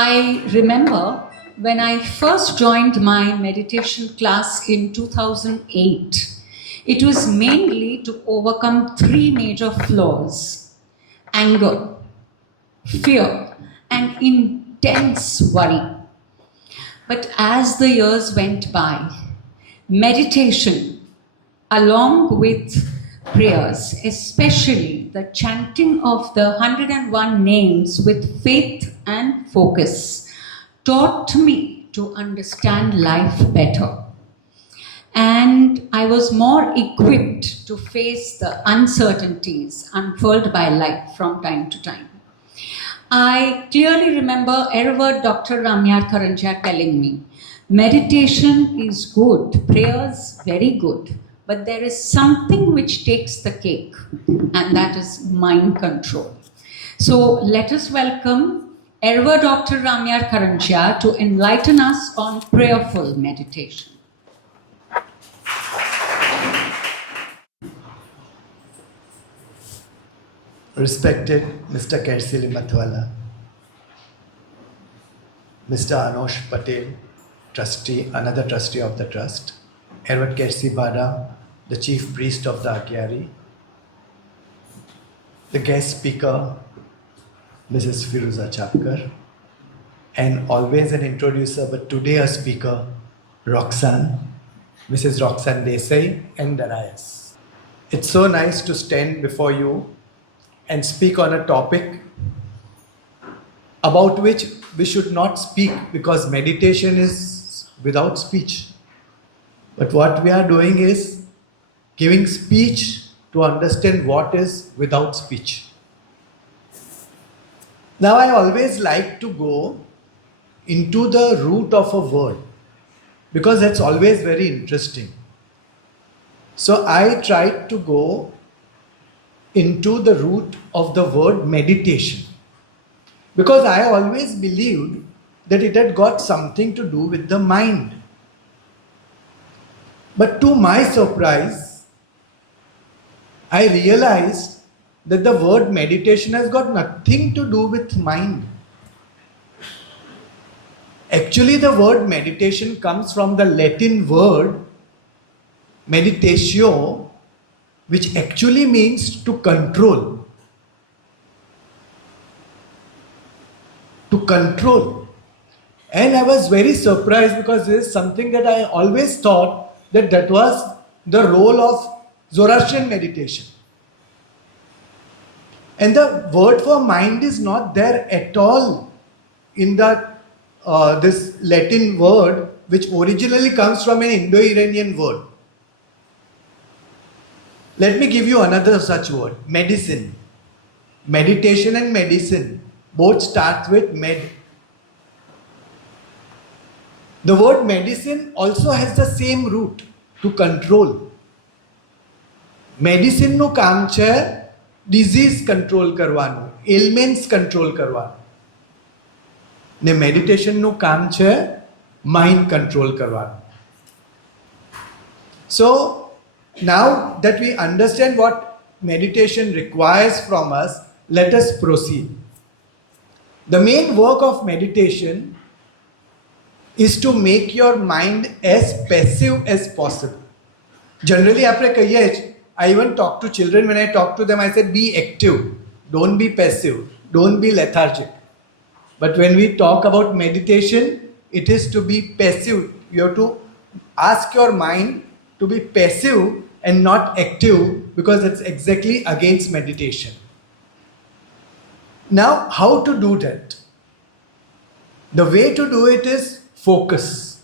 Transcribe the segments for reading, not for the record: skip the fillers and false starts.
I remember when I first joined my meditation class in 2008, it was mainly to overcome three major flaws: anger, fear, and intense worry. But as the years went by, meditation, along with prayers, especially the chanting of the 101 names with faith and focus, taught me to understand life better. And I was more equipped to face the uncertainties unfurled by life from time to time. I clearly remember ever Dr. Ramiyar Karanjia telling me, meditation is good, prayers very good, but there is something which takes the cake, and that is mind control. So let us welcome ever Dr. Ramiyar Karanjia to enlighten us on prayerful meditation. Respected Mr. Kersi Limatwala, Mr. Anosh Patel, trustee, another trustee of the trust, Edward Kersi Bada, the chief priest of the Agiary, the guest speaker, Mrs. Firuza Chapkar, and always an introducer, but today a speaker, Roxanne, Mrs. Roxanne Desai, and Darius. It's so nice to stand before you and speak on a topic about which we should not speak, because meditation is without speech. But what we are doing is giving speech to understand what is without speech. Now I always like to go into the root of a word, because that's always very interesting. So I tried to go into the root of the word meditation, because I always believed that it had got something to do with the mind. But to my surprise, I realized that the word meditation has got nothing to do with mind. Actually, the word meditation comes from the Latin word meditatio, which actually means to control. To control. And I was very surprised, because this is something that I always thought that was the role of Zoroastrian meditation. And the word for mind is not there at all in this Latin word, which originally comes from an Indo-Iranian word. Let me give you another such word, medicine. Meditation and medicine both start with med. The word medicine also has the same root, to control. Medicine નું કામ છે disease control કરવાનું, ailments control કરવાનું. ને meditation નું કામ છે mind control કરવાનું. So now that we understand what meditation requires from us, let us proceed. The main work of meditation is to make your mind as passive as possible. Generally, I even talk to children. When I talk to them, I said, be active, don't be passive, don't be lethargic. But when we talk about meditation, it is to be passive. You have to ask your mind to be passive and not active, because it's exactly against meditation. Now, how to do that? The way to do it is focus.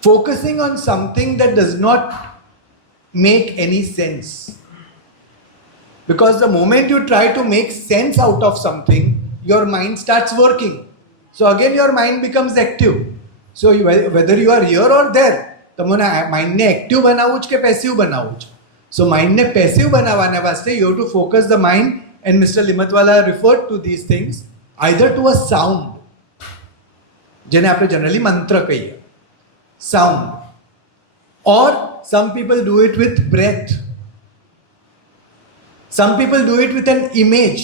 Focusing on something that does not make any sense. Because the moment you try to make sense out of something, your mind starts working. So again your mind becomes active. So whether you are here or there, તમને માઇન્ડને active બનાવવું છે કે passive બનાવવું છે? સો માઇન્ડને passive બનાવવાના વાસ્તે you have to focus the mind, and Mr. Limatwala referred to these things either to a sound, જેને આપણે generally mantra કહીએ, sound, or some people do it with breath, some people do it with an image,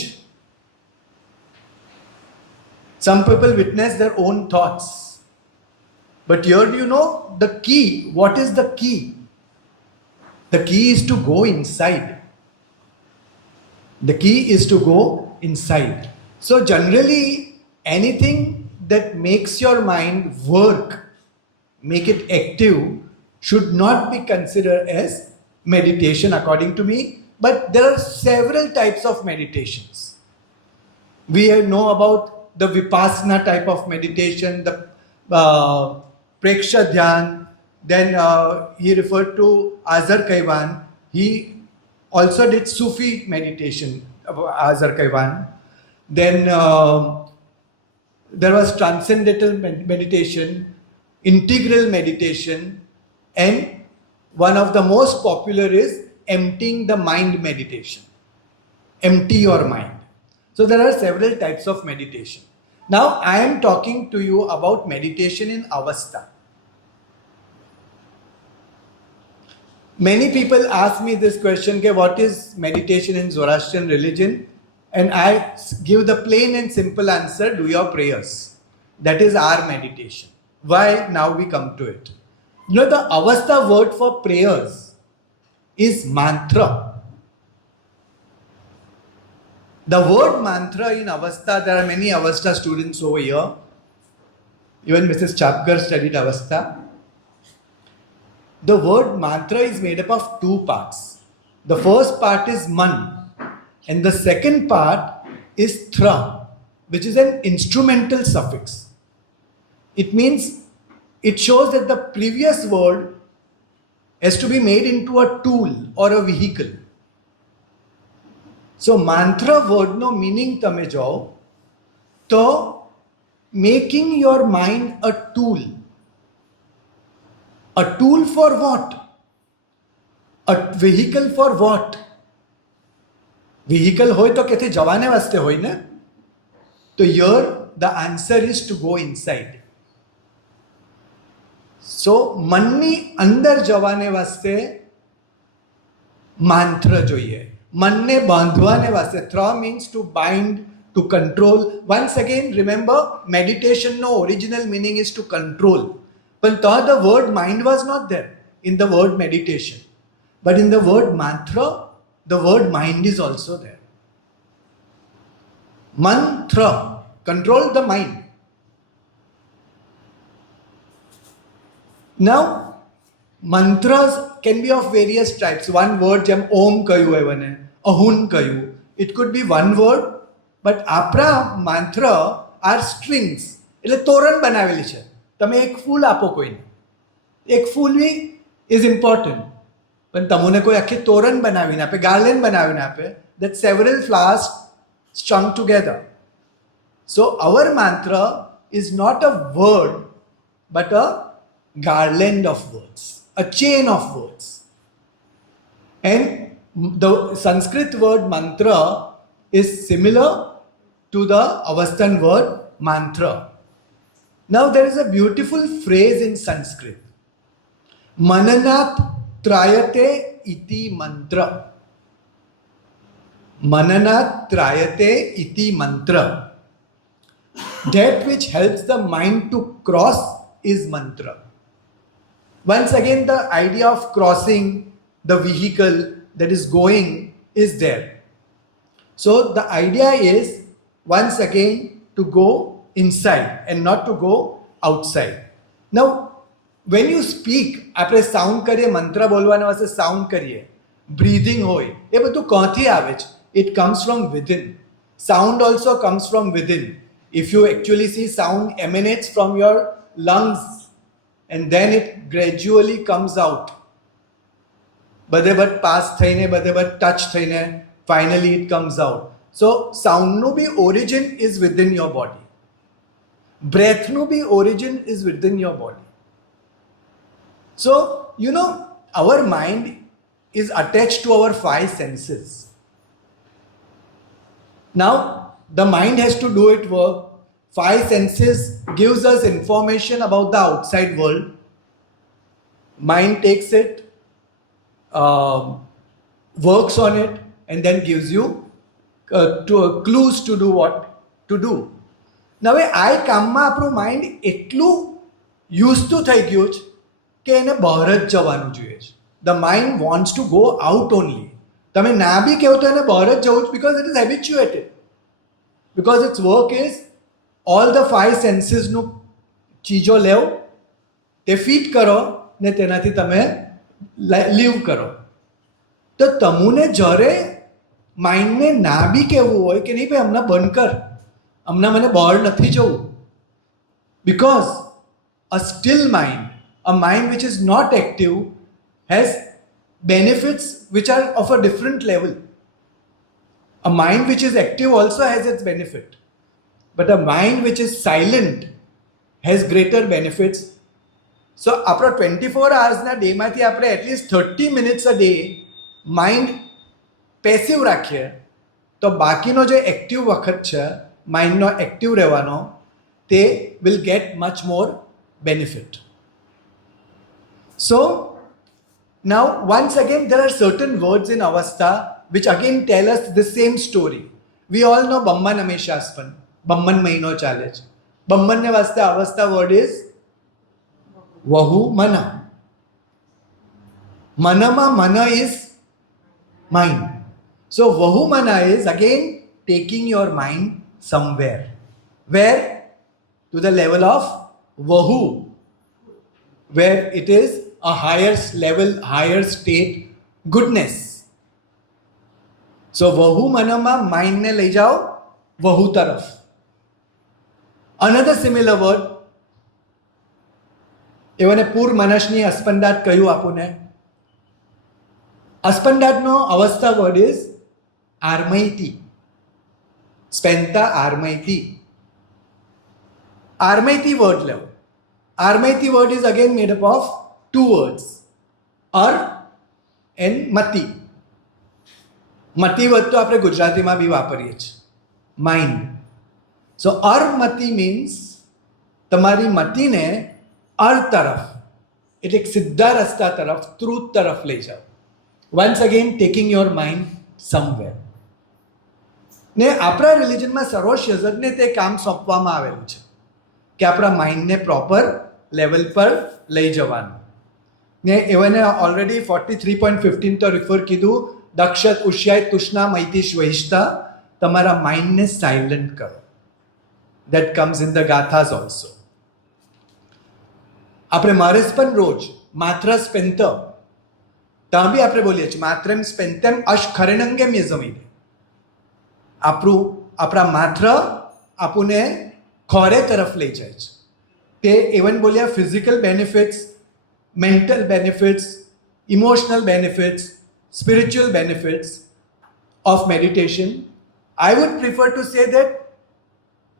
Some people witness their own thoughts. But here, you know, the key. What is the key? The key is to go inside. The key is to go inside. So generally, anything that makes your mind work, make it active, should not be considered as meditation according to me. But there are several types of meditations. We know about the Vipassana type of meditation, the Preksha Dhyan. Then he referred to Azar Kaivan. He also did Sufi meditation of Azar Kaivan. Then there was transcendental meditation, integral meditation, and one of the most popular is emptying the mind meditation. Empty your mind. So there are several types of meditation. Now I am talking to you about meditation in avastha. Many people ask me this question, what is meditation in Zoroastrian religion? And I give the plain and simple answer, do your prayers. That is our meditation. Why? Now we come to it. You know, the avastha word for prayers is mantra. The word mantra in avastha, there are many avastha students over here. Even Mrs. Chapkar studied avastha. The word mantra is made up of two parts. The first part is man, and the second part is thra, which is an instrumental suffix. It means, it shows that the previous word has to be made into a tool or a vehicle. So mantra word no meaning tame jao, to making your mind a tool. A tool for what? A vehicle for what? Vehicle hoy to kethe jawane vaste hoy na? So here the answer is to go inside. So manni andar jawane vaste mantra જોઈએ. Manne bandhwane vaste. Thra means to bind, to control. Once again, remember, meditation no original meaning is to control. But the word mind was not there in the word meditation. But in the word mantra, the word mind is also there. Mantra, control the mind. Now, mantras can be of various types. One word, jam om kayu evane, ahun kayu. It could be one word, but apra mantra are strings. એટલે તોરણ બનાવેલી છે. તમે એક ફૂલ આપો કોઈને. એક ફૂલ બી is important. પણ તમને કોઈ આખી તોરણ બનાવીને આપે, ગાર્લેન્ડ બનાવીને આપે, that several flowers strung together. So our mantra is not a word, but a garland of words, a chain of words. And the Sanskrit word mantra is similar to the Avasthan word mantra. Now there is a beautiful phrase in Sanskrit. Mananat trayate iti mantra. Mananat trayate iti mantra. That which helps the mind to cross is mantra. Once again, the idea of crossing the vehicle that is going is there. So the idea is, once again, to go inside and not to go outside. Now, when you speak, આપણે sound કરીએ, મંત્ર બોલવાના વાસ્તે sound કરીએ, breathing હોય, એ બધું ક્યાંથી આવે છે? It comes from within. Sound also comes from within. If you actually see, sound emanates from your lungs and then it gradually comes out. બધે બધ pass થઈને, બધે બધ touch થઈને, finally it comes out. So, sound નું બી origin is within your body. Breath no be origin is within your body. So, you know, our mind is attached to our five senses. Now, the mind has to do its work. Five senses gives us information about the outside world. Mind takes it, works on it, and then gives you clues to do what to do. હવે આ કામમાં આપણું mind એટલું use to થઈ ગયું છે કે એને બહાર જ જવાનું જોઈએ છે. The mind wants to go out only. તમે ના બી કહેવો તો એને બહાર જ જવું જ, because it is habituated. Because its work is all the 5 સેન્સીસનું ચીજો લેવ, તે ફીટ કરો ને તેનાથી તમે લીવ કરો. તો તમુને જ્યારે માઇન્ડને ના બી કહેવું હોય કે નહીં ભાઈ હમણાં બંધ કર, હમણાં મને બહાર નથી જવું, because a still mind, a mind which is not active, has benefits which are of a different level. A mind which is active also has its benefit, but a mind which is silent has greater benefits. So આપણો 24 hours ડેમાંથી આપણે at least 30 minutes a day mind passive રાખીએ તો બાકીનો જે active વખત છે માઇન્ડનો active રહેવાનો, તે will get much more benefit. So now once again there are certain words in avastha which again tell us the same story. We all know Bamman Ameshaspan, Bamman Mahino ચાલે છે. Bamman ને વાસ્તે avastha word is Vahu Mana. Manama Mana is mind. So Vahu Mana is again taking your mind somewhere. Where? To the level of Vahu, where it is a higher level, higher state, goodness. So Vahu Manama mind ne લઈ જાઓ Vahu તરફ. Another similar word, એવને પૂર મનસની અસ્પંદાત કહ્યું આપણને. અસ્પંદાતનો અવસ્થા word is Armaiti, Spenta Armaiti. Armaiti word level. Armaiti word is again made up of 2 words, Ar and Mati. Mati word તો આપણે ગુજરાતીમાં બી વાપરીએ છીએ, માઇન્ડ. સો અર મતિ મીન્સ તમારી મતિને અર તરફ, એટલે સિદ્ધા રસ્તા તરફ, ટ્રુથ તરફ લઈ જાઓ. Once again taking your mind somewhere. ને આપણા રિલિજનમાં સરોજ યજ્ઞને તે કામ સોંપવામાં આવેલું છે કે આપણા માઇન્ડને પ્રોપર લેવલ પર લઈ જવાનું. ને એવાને ઓલરેડી 43.15 તો રિફર કીધું, દક્ષત ઉષ્યાય તુષ્ણા મૈતી શ્વહિષ્ઠા, તમારા માઇન્ડને સાયલન્ટ કરો. That comes in the Gathas also. આપણે મારેસ પણ રોજ માત્ર સ્પેન્ત, ત્યાં બી આપણે બોલીએ છીએ માત્રમ સ્પેન્તમ અશ ખરેનંગેમ યજમીને. આપણા માત્ર આપણને ખોરે તરફ લઈ જાય છે. તે ઇવન બોલ્યા physical benefits, mental benefits, emotional benefits, spiritual benefits of meditation. I would prefer to say that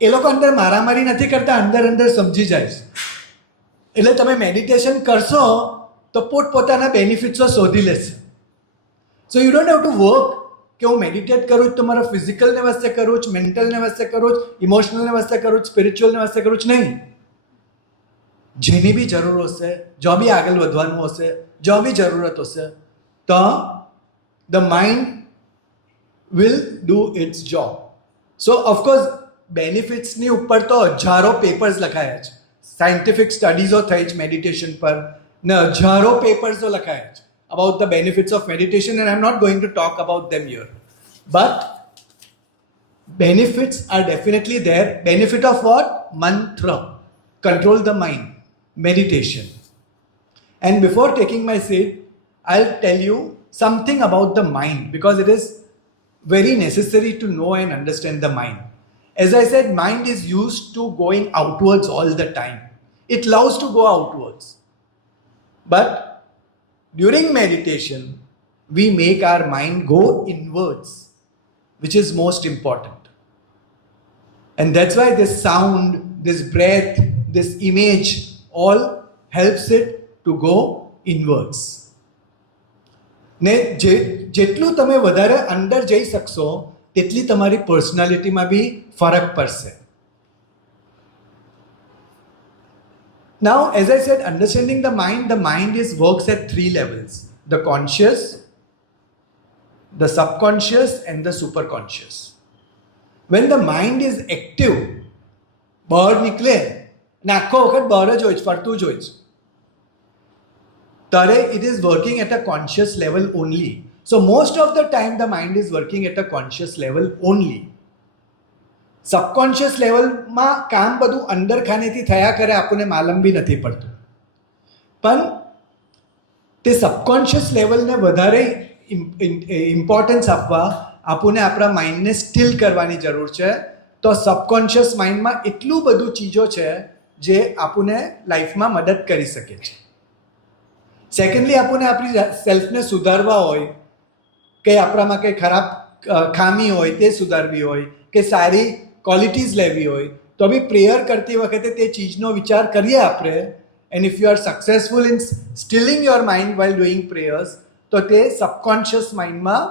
a લોકો અંદર મારામારી નથી કરતા, અંદર અંદર સમજી જાય છે. એટલે તમે મેડિટેશન કરશો તો પોતપોતાના બેનિફિટ્સો શોધી લેશે. So you don't have to work કે હું મેડિટેટ કરું છું તો મારા ફિઝિકલને વાસ્તે કરું છું, મેન્ટલને વાસ્તે કરું છું, ઇમોશનલને વાસ્તે કરું છું, સ્પિરિચ્યુઅલને વાસ્તે કરું છું. નહીં, જેની બી જરૂર હશે, જો બી આગળ વધવાનું હશે, જો બી જરૂરત હશે, તો the mind will do its job. So of course બેનિફિટ્સની ઉપર તો હજારો પેપર્સ લખાયા છે, સાયન્ટિફિક સ્ટડીઝો થઈ છે મેડિટેશન પર, ને હજારો પેપર્સો લખાયા છે about the benefits of meditation, and I'm not going to talk about them here. But benefits are definitely there. Benefit of what? Mantra. Control the mind. Meditation. And before taking my seat, I'll tell you something about the mind, because it is very necessary to know and understand the mind. As I said, mind is used to going outwards all the time. It loves to go outwards. But during meditation, we make our mind go inwards, which is most important. And that's why this sound, this breath, this image, all helps it to go inwards. ને જેટલું તમે વધારે અંદર જઈ શકશો તેટલી તમારી પર્સનાલિટીમાં બી ફરક પડશે. Now, as I said, understanding the mind is works at 3 levels: the conscious, the subconscious, and the superconscious. When the mind is active, બહાર નીકળે ને આખો વખત બહાર જ હોય છે, ફરતું જ હોય છે, ત્યારે it is working at a conscious level only. So most of the time the mind is working at a conscious level only. Subconscious લેવલમાં કામ બધું અંદર ખાનેથી થયા કરે, આપણને માલમ બી નથી પડતું. પણ તે સબકોન્શિયસ લેવલને વધારે ઇમ્પોર્ટન્સ આપવા આપણને આપણા માઇન્ડને સ્ટીલ કરવાની જરૂર છે. તો સબકોન્શિયસ માઇન્ડમાં એટલું બધું ચીજો છે જે આપણને લાઈફમાં મદદ કરી શકે છે. સેકન્ડલી, આપણને આપણી સેલ્ફને સુધારવા હોય, કે આપણામાં કંઈ ખરાબ ખામી હોય તે સુધારવી હોય, કે સારી ક્વોલિટીઝ લેવી હોય, તો બી પ્રેયર કરતી વખતે તે ચીજનો વિચાર કરીએ આપણે. And if you are successful in stilling your mind while doing prayers, તો તે સબકોન્શિયસ માઇન્ડમાં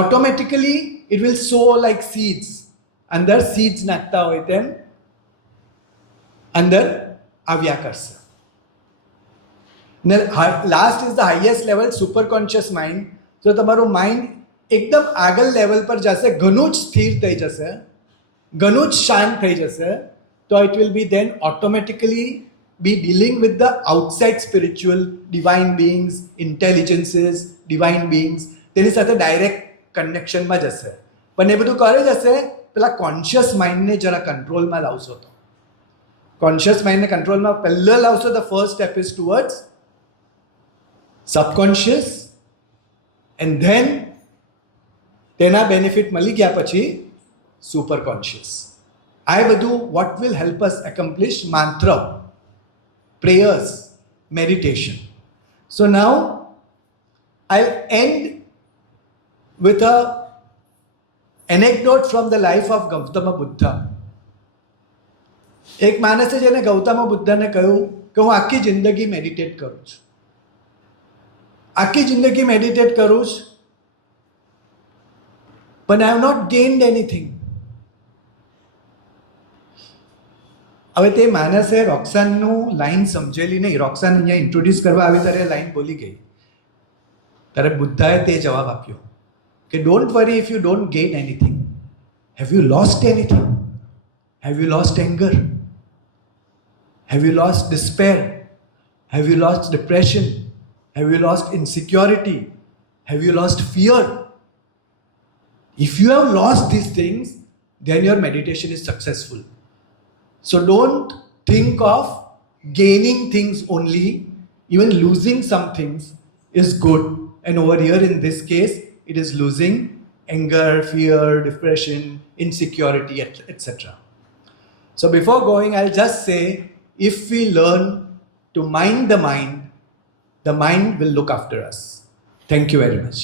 automatically it will sow like seeds, અંદર સીડ્સ નાખતા હોય તેમ અંદર આવ્યા કરશે. ને last is the highest level, super conscious mind. જો તમારું માઇન્ડ એકદમ આગળ લેવલ પર જશે, ઘણું જ સ્થિર થઈ જશે, ઘણું જ શાંત થઈ જશે, તો it will be then automatically be dealing with the outside spiritual divine beings, intelligences, divine beings, તેની સાથે ડાયરેક્ટ કનેક્શનમાં જશે. પણ એ બધું કરે જશે પેલા કોન્શિયસ માઇન્ડને જરા કંટ્રોલમાં લાવશો તો. કોન્શિયસ માઇન્ડને કંટ્રોલમાં પહેલાં લાવશો, the first step is towards subconscious, and then તેના બેનિફિટ મળી ગયા પછી સુપર કોન્શિયસ. આ બધું what will help us accomplish mantra, prayers, meditation. So now I'll end with a anecdote from the life of Gautama Buddha. એક માણસે જેને ગૌતમ બુદ્ધને કહ્યું કે હું આખી જિંદગી મેડિટેટ કરું છું, આખી જિંદગી મેડિટેટ કરું છું, but I have not gained anything. હવે તે માણસે રોક્સાનનું લાઈન સમજેલી નહીં. રોક્સાન અહીંયા ઇન્ટ્રોડ્યુસ કરવા આવી ત્યારે લાઈન બોલી ગઈ, ત્યારે બુદ્ધાએ તે જવાબ આપ્યો કે don't worry if you don't gain anything. Have you lost anything? Have you lost anger? Have you lost despair? Have you lost depression? Have you lost insecurity? Have you lost fear? If you have lost these things, then your meditation is successful. So don't think of gaining things only. Even losing some things is good. And over here in this case, it is losing anger, fear, depression, insecurity, etc. So before going, I'll just say, if we learn to mind the mind will look after us. Thank you very much.